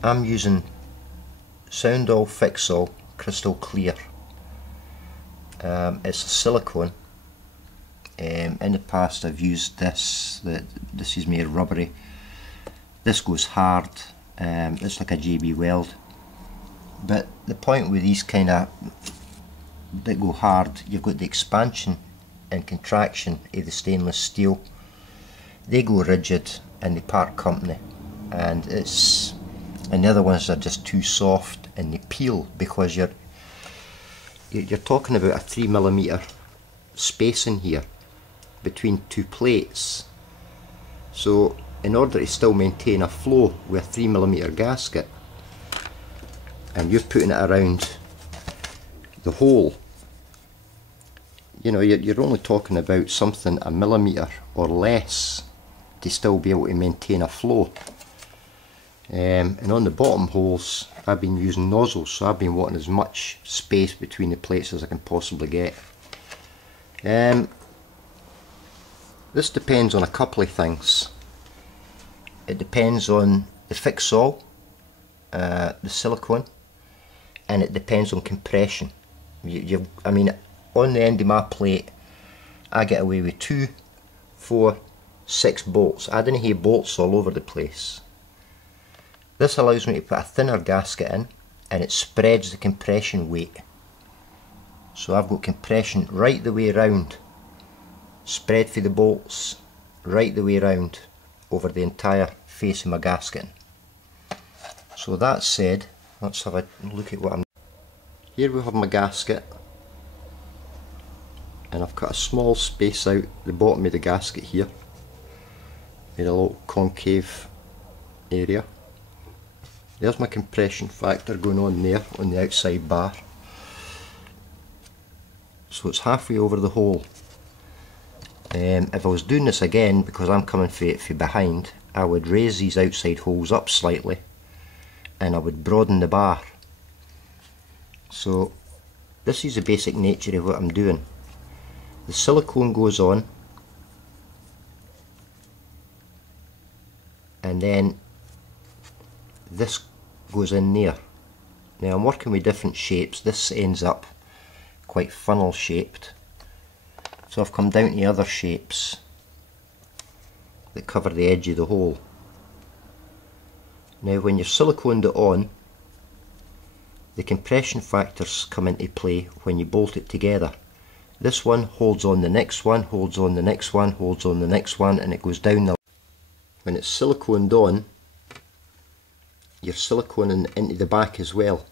I'm using Sound All Fix All Crystal Clear. It's a silicone. In the past I've used this. This is more rubbery. This goes hard. It's like a JB Weld. But the point with these kind of that go hard, you've got the expansion and contraction of the stainless steel. They go rigid and they part company, and the other ones are just too soft and they peel, because you're talking about a 3mm spacing here between two plates. So in order to still maintain a flow with a 3mm gasket, and you're putting it around the hole, you know, you're only talking about something a millimetre or less to still be able to maintain a flow. And on the bottom holes I've been using nozzles, so I've been wanting as much space between the plates as I can possibly get. This depends on a couple of things. It depends on the fix-all, the silicone, and it depends on compression. I mean, on the end of my plate I get away with 2, 4, 6 bolts. I didn't have bolts all over the place. This allows me to put a thinner gasket in, and it spreads the compression weight. So I've got compression right the way around, spread for the bolts right the way around over the entire face of my gasket. So that said, let's have a look at what I'm doing. Here we have my gasket, and I've cut a small space out the bottom of the gasket here, made a little concave area. There's my compression factor going on there on the outside bar. So it's halfway over the hole. If I was doing this again, because I'm coming from behind, I would raise these outside holes up slightly and I would broaden the bar. So this is the basic nature of what I'm doing. The silicone goes on, and then this goes in there. Now I'm working with different shapes. This ends up quite funnel shaped, so I've come down to other shapes that cover the edge of the hole. Now when you're siliconed it on, the compression factors come into play when you bolt it together. This one holds on the next one, holds on the next one, holds on the next one, and it goes down the. When it's siliconed on, you're siliconing into the back as well,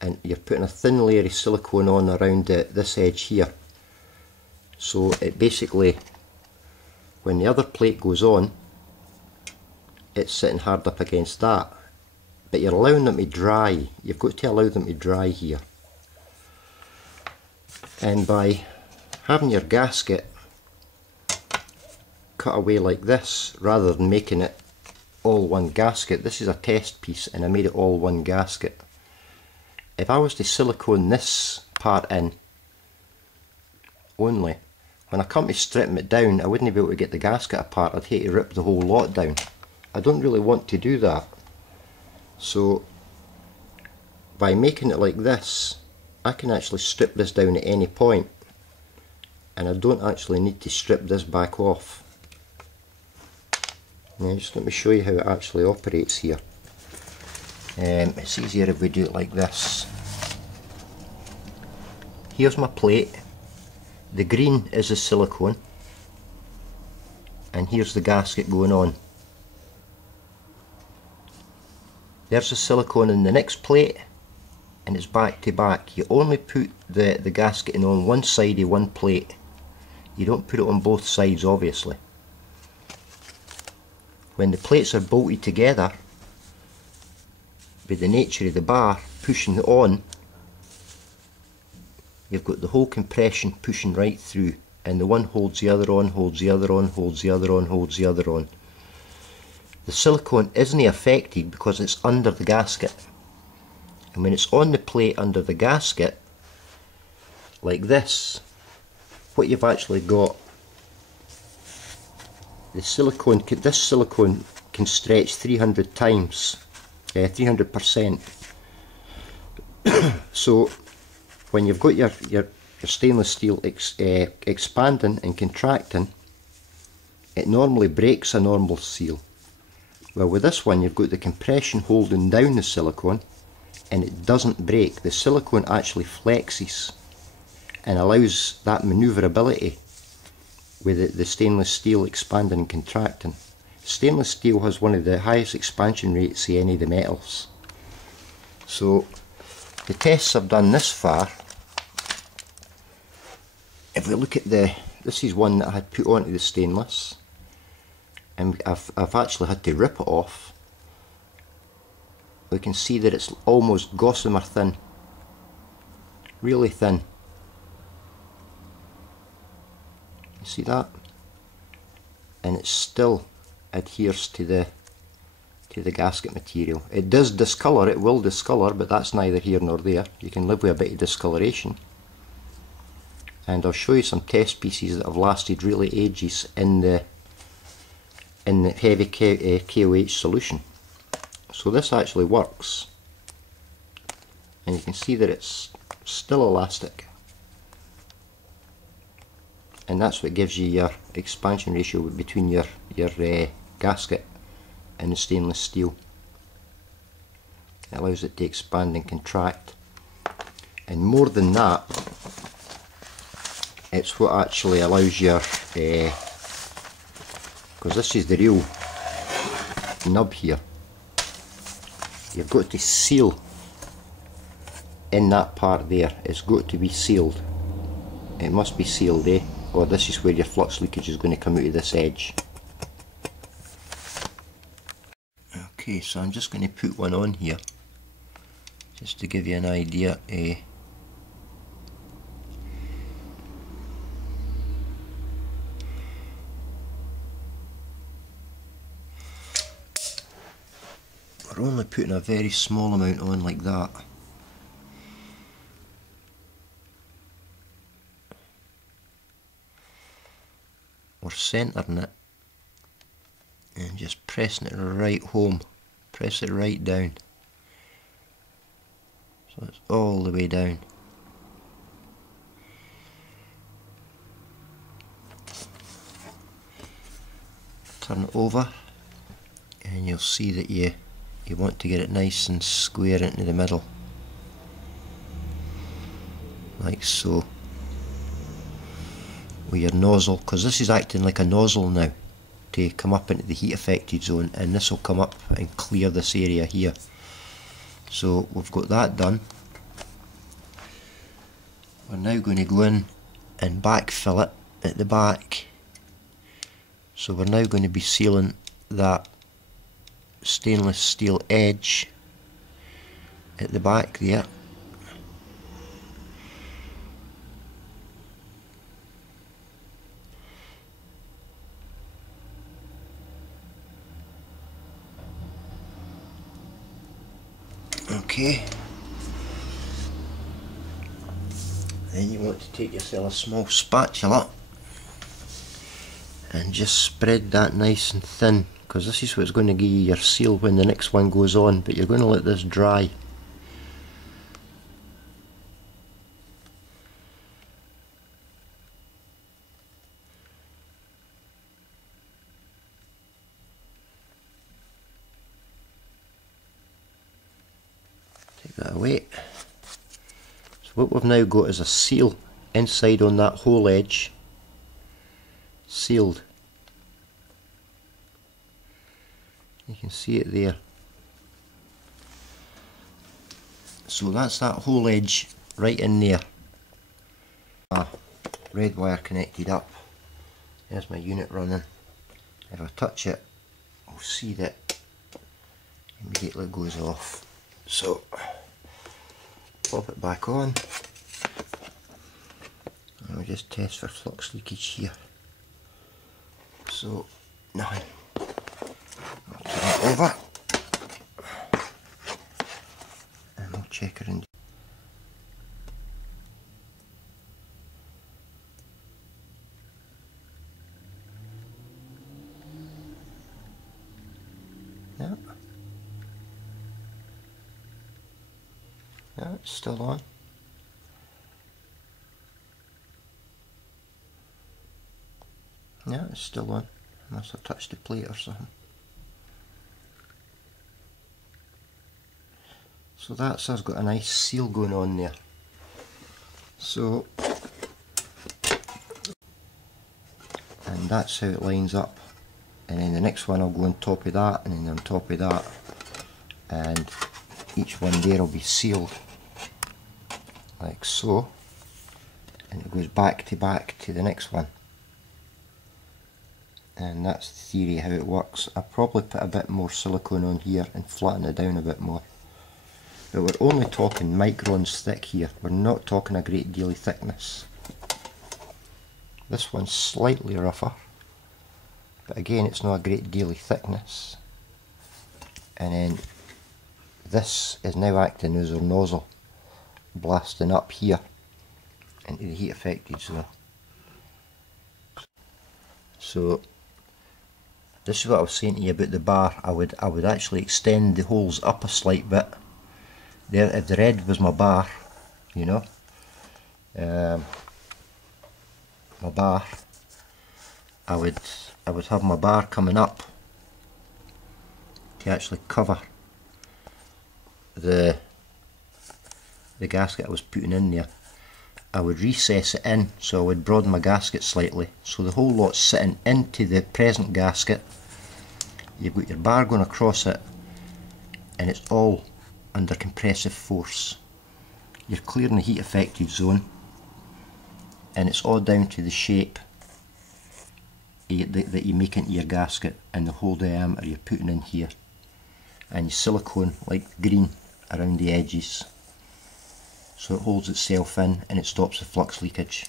and you're putting a thin layer of silicone on around this edge here. So it basically, when the other plate goes on, it's sitting hard up against that, but you're allowing them to dry. You've got to allow them to dry here, and by having your gasket cut away like this rather than making it all one gasket. This is a test piece and I made it all one gasket. If I was to silicone this part in only, when I come to stripping it down, I wouldn't be able to get the gasket apart. I'd hate to rip the whole lot down. I don't really want to do that. So by making it like this, I can actually strip this down at any point, and I don't actually need to strip this back off. Now just let me show you how it actually operates here. It's easier if we do it like this. Here's my plate. The green is the silicone, and here's the gasket going on. There's the silicone in the next plate, and it's back to back. You only put the gasket in on one side of one plate. You don't put it on both sides, obviously. When the plates are bolted together, with the nature of the bar pushing on, you've got the whole compression pushing right through, and the one holds the other on, holds the other on, holds the other on, holds the other on. The silicone isn't affected because it's under the gasket, and when it's on the plate under the gasket like this, what you've actually got, the silicone, this silicone can stretch 300 times 300%. So when you've got your stainless steel expanding and contracting, it normally breaks a normal seal. Well, with this one, you've got the compression holding down the silicone, and it doesn't break. The silicone actually flexes and allows that manoeuvrability with the stainless steel expanding and contracting. Stainless steel has one of the highest expansion rates of any of the metals. So the tests I've done this far, if we look at this is one that I had put onto the stainless, and I've actually had to rip it off. We can see that it's almost gossamer thin, really thin. You see that? And it still adheres to the gasket material. It does discolour, it will discolour, but that's neither here nor there. You can live with a bit of discoloration. And I'll show you some test pieces that have lasted really ages in the heavy KOH solution. So this actually works, and you can see that it's still elastic, and that's what gives you your expansion ratio between your gasket and the stainless steel. It allows it to expand and contract, and more than that, it's what actually allows your because this is the real nub here. You've got to seal in that part there. It's got to be sealed. It must be sealed, or this is where your flux leakage is going to come out of this edge. Okay, so I'm just going to put one on here just to give you an idea. We're only putting a very small amount on like that. We're centering it and just pressing it right home. Press it right down. So it's all the way down. Turn it over and you'll see that you want to get it nice and square into the middle, like so, with your nozzle, because this is acting like a nozzle now to come up into the heat affected zone, and this will come up and clear this area here. So we've got that done. We're now going to go in and backfill it at the back. So we're now going to be sealing that stainless steel edge at the back there. Okay. Then you want to take yourself a small spatula and just spread that nice and thin, because this is what's going to give you your seal when the next one goes on, but you're going to let this dry. Take that away. So what we've now got is a seal inside on that whole edge, sealed. You can see it there. So that's that whole edge right in there. Red wire connected up. There's my unit running. If I touch it, I'll see that immediately it goes off. So pop it back on. And I'll just test for flux leakage here. So nothing. I'll turn it over and we'll check her in. Yep. Yeah, it's still on. Yeah, it's still on. Must have touched the plate or something. So that's us got a nice seal going on there. So, and that's how it lines up. And then the next one I'll go on top of that, and then on top of that, and each one there will be sealed like so, and it goes back to the next one. And that's the theory how it works. I'll probably put a bit more silicone on here and flatten it down a bit more. But we're only talking microns thick here, we're not talking a great deal of thickness. This one's slightly rougher, but again it's not a great deal of thickness. And then this is now acting as our nozzle, blasting up here into the heat affected zone. So this is what I was saying to you about the bar. I would actually extend the holes up a slight bit. There, if the red was my bar, you know, my bar, I would have my bar coming up to actually cover the gasket I was putting in there. I would recess it in, so I would broaden my gasket slightly, so the whole lot's sitting into the present gasket. You've got your bar going across it, and it's all under compressive force. You're clearing the heat affected zone, and it's all down to the shape that you make into your gasket and the hole diameter you're putting in here, and you silicone like green around the edges so it holds itself in and it stops the flux leakage,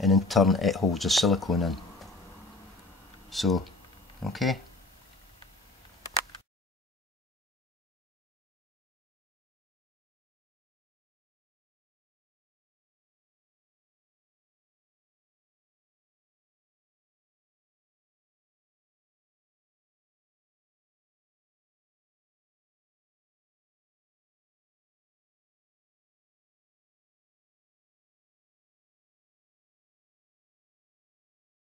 and in turn it holds the silicone in. So, okay.